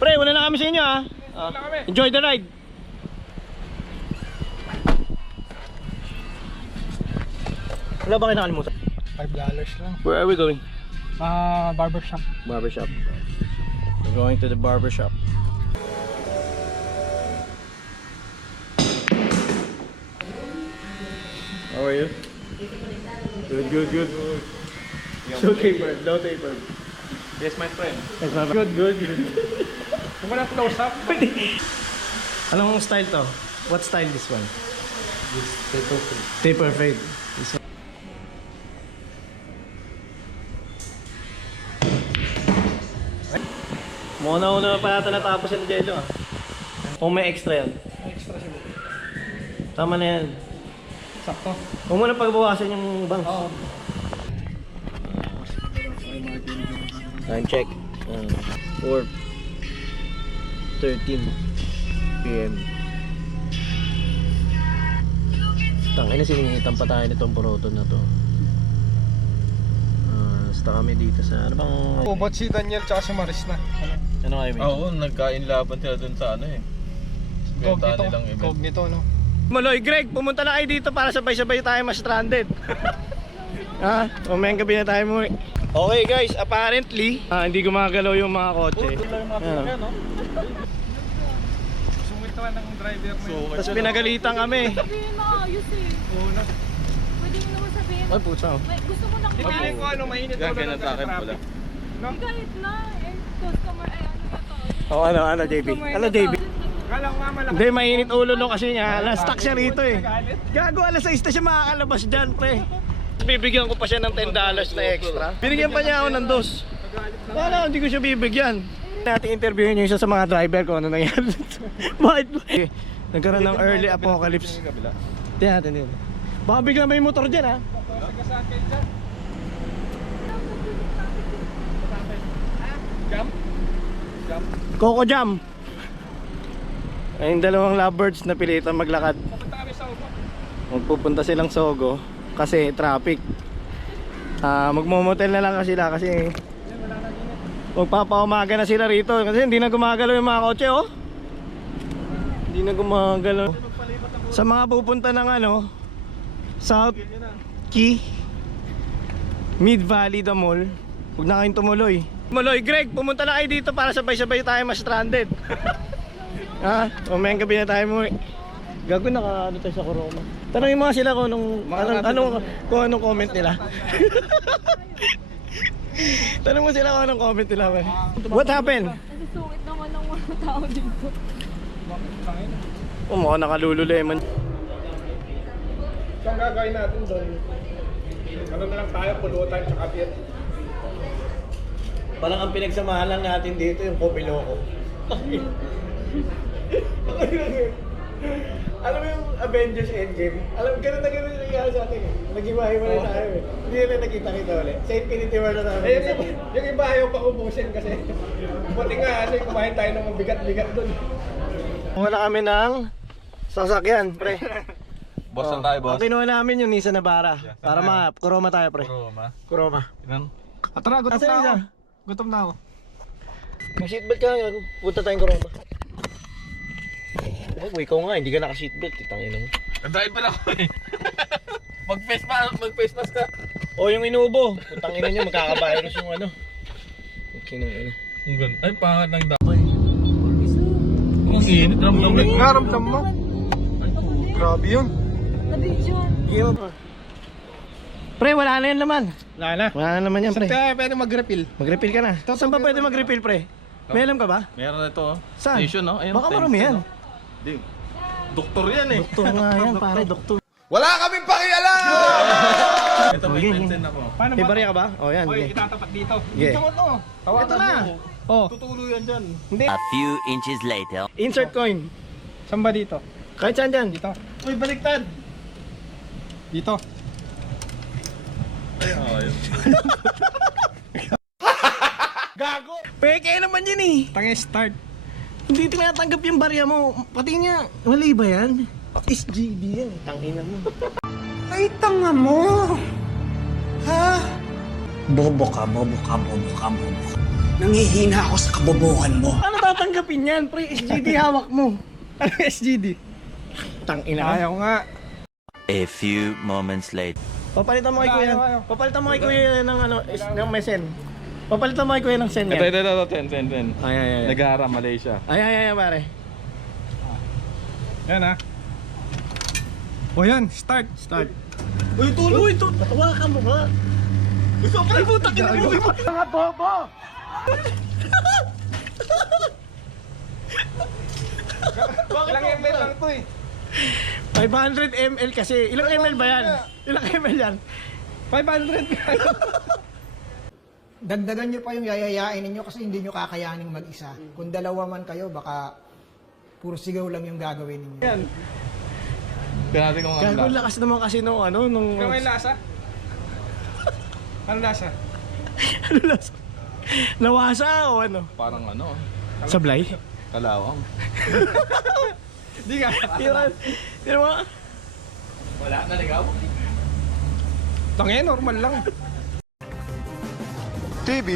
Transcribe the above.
Pre, wala na kami sa inyo ha. Enjoy the ride. Wala ba kayo nakalimutan? $5 lang. Where are we going? Barbershop. Barbershop. We're going to the barbershop. How are you? Good. So tapered, no tapered. Yes, my friend. Good. Kung wala close up. Anong style to? What style this one? This taper fade. Taper fade. This one. Muna pa yata natapos yung jello ah. Kung may extra yan. Extra siya. Tama na yan. Sakto. Huwag mo na pagbawasan yung bangs. Oo. Time check. 4:13 PM. Tangay na siningitan pa tayo nitong poroton na to. Basta kami dito sa ano bang... Ubot si Daniel tsaka si Maris na. Ano kayo may? Oo, nagkain laban sila dun sa ano eh. Benta nilang event. Cognito, no? Maloy, Greg, pumunta na kayo dito para sabay-sabay tayo ma-stranded. Ha? Mamayang gabi na tayo mo. Okay guys, apparently hindi gumagalaw yung mga kotse. Sungit naman ng driver mo. Tapos pinagalitan kami. Sabihin mo, ayos eh. Oo na. Pwede mo naman sabihin. Ay puta. May gusto mo nang Hindi ko ano, mainit ulo Gagana ng sa akin pala. traffic. No? Galit na. Eh, customer, ay ano ito. Ano JB? Ano JB? Kala ko nga malaki. Hindi, mainit ulo no kasi niya. Na-stuck siya rito eh. Gago, alas 6 na siya makakalabas dyan, pre. Bibigyan ko pa siya ng $10 na extra. Binigyan pa niya ako ng dos. Wala, hindi ko siya bibigyan. Natin interviewin yung isa sa mga driver ko ano nangyari. Bakit? Nagkaroon ng early apocalypse. Tingnan natin yun. Baka bigla may motor dyan ha. Sagasaan kayo dyan. Jump? Jump? Coco Jam. Ay, yung dalawang lovebirds na pilitan maglakad. Papunta kami sa ubo. Magpupunta silang Sogo kasi traffic. Magmomotel na lang sila kasi Yan, wala nang init. magpapaumaga na sila rito kasi hindi na gumagalaw yung mga kotse oh. Hindi na gumagalaw. Sa mga pupunta ng ano, South Key, Mid Valley the Mall, huwag na kayong tumuloy. Maloy, Greg, pumunta na kayo dito para sabay-sabay tayo ma-stranded. Ha? Mamayang gabi na tayo mo. Gago naka ano tayo sa Corona. Tanongin mo nga sila kung anong comment nila. Tanong mo sila kung anong comment nila. What happened? Kasi sungit naman ng mga tao dito. Mukhang nakalululemon. So ang gagawin natin doon, ano na lang tayo, pulutan tsaka beer. Parang ang pinagsamahan lang natin dito yung Kopi Loco. Alam mo yung Avengers Endgame? Alam, ganun na nangyari sa atin eh. Nag-iwahiwalay tayo eh. Hindi na nakita-kita ulit. Sa Infinity War na namin. Yung iba ayaw pa ubusin kasi buti nga kasi kumain tayo ng mabigat-bigat doon. Wala kami ng sasakyan, pre. Boss lang tayo, boss. Ang kinuha namin yung Nissan Navara. Para Kuroma tayo, pre. Kuroma. Ilan? Tara, gutom Asan na ako. isa? Gutom na ako. Mag-seatbelt ka nga. Punta tayong Kuroma. Oh, ikaw nga, hindi ka naka-seatbelt. Tangina mo. Dahil pala ako eh. Mag-face mask ka. O yung inubo. Tangina niyo, magkaka-virus yung ano. Okay nang ina. Ang ganda. Ay, pangat ng dapoy. Ang init. Ramdam na. Naramdam mo? Grabe yun. Nabidyan. Pre, wala na yan naman. Wala na. Wala na naman yan, pre. Kaya pwede mag-refill. Mag-refill ka na. Saan ba pwede mag-refill, pre? May alam ka ba? Meron na ito oh. Saan? Station no? Ayun, Baka time marami station, yan. no? Di. Doktor yan eh. Doktor nga yan, pare, doktor. Wala kaming pakialam! Ito may yun, pensen ako. Paano May ba? barya ka ba? O yan. Oy, sige. itatapat dito. Sige. Dito mo to. Ito na. Oh, Tutulo yan dyan. hindi. A few inches later. Insert coin. Saan ba dito? Kahit saan dyan. Dito. Uy, baliktad. Dito. Ay, ayun. Gago. Peke naman yun eh. Tangay start. Hindi tinatanggap yung barya mo. Pati niya, mali ba yan? SGB yan. Tangina mo. Ay, tanga mo! Ha? Bobo ka, bobo ka, bobo ka, bobo ka. Nangihina ako sa kabobohan mo. Ano tatanggapin yan? Pre, SGD hawak mo. Ano SGD? Tangina. Ayaw nga. A few moments later. Papalitan mo kay kuya. Papalitan mo kay kuya ng ano, ng mesen. Papalitan mo kay kuya ng sen yan. Ito, 10. Ay. Nagara, Malaysia. Ay, pare. Yan ha. O yan, start. Uy, tuloy. Patawa ka mo ba? Gusto ko rin puta kinagawa mo. Mga bobo! Ilang ml lang to eh. 500 ml kasi. Ilang ml ba yan? Ilang ml yan? 500 Dagdagan nyo pa yung yayayain ninyo kasi hindi nyo kakayaning mag-isa. Kung dalawa man kayo, baka puro sigaw lang yung gagawin ninyo. Yan. Tignan natin kung Gago ang lakas naman kasi nung ano, nung... Ikaw may lasa? Ano lasa? Ano lasa? Nawasa o ano? parang ano, Sablay? kalawang. Di ka. Tira mo? Wala, naligaw. Tangin, normal lang. TV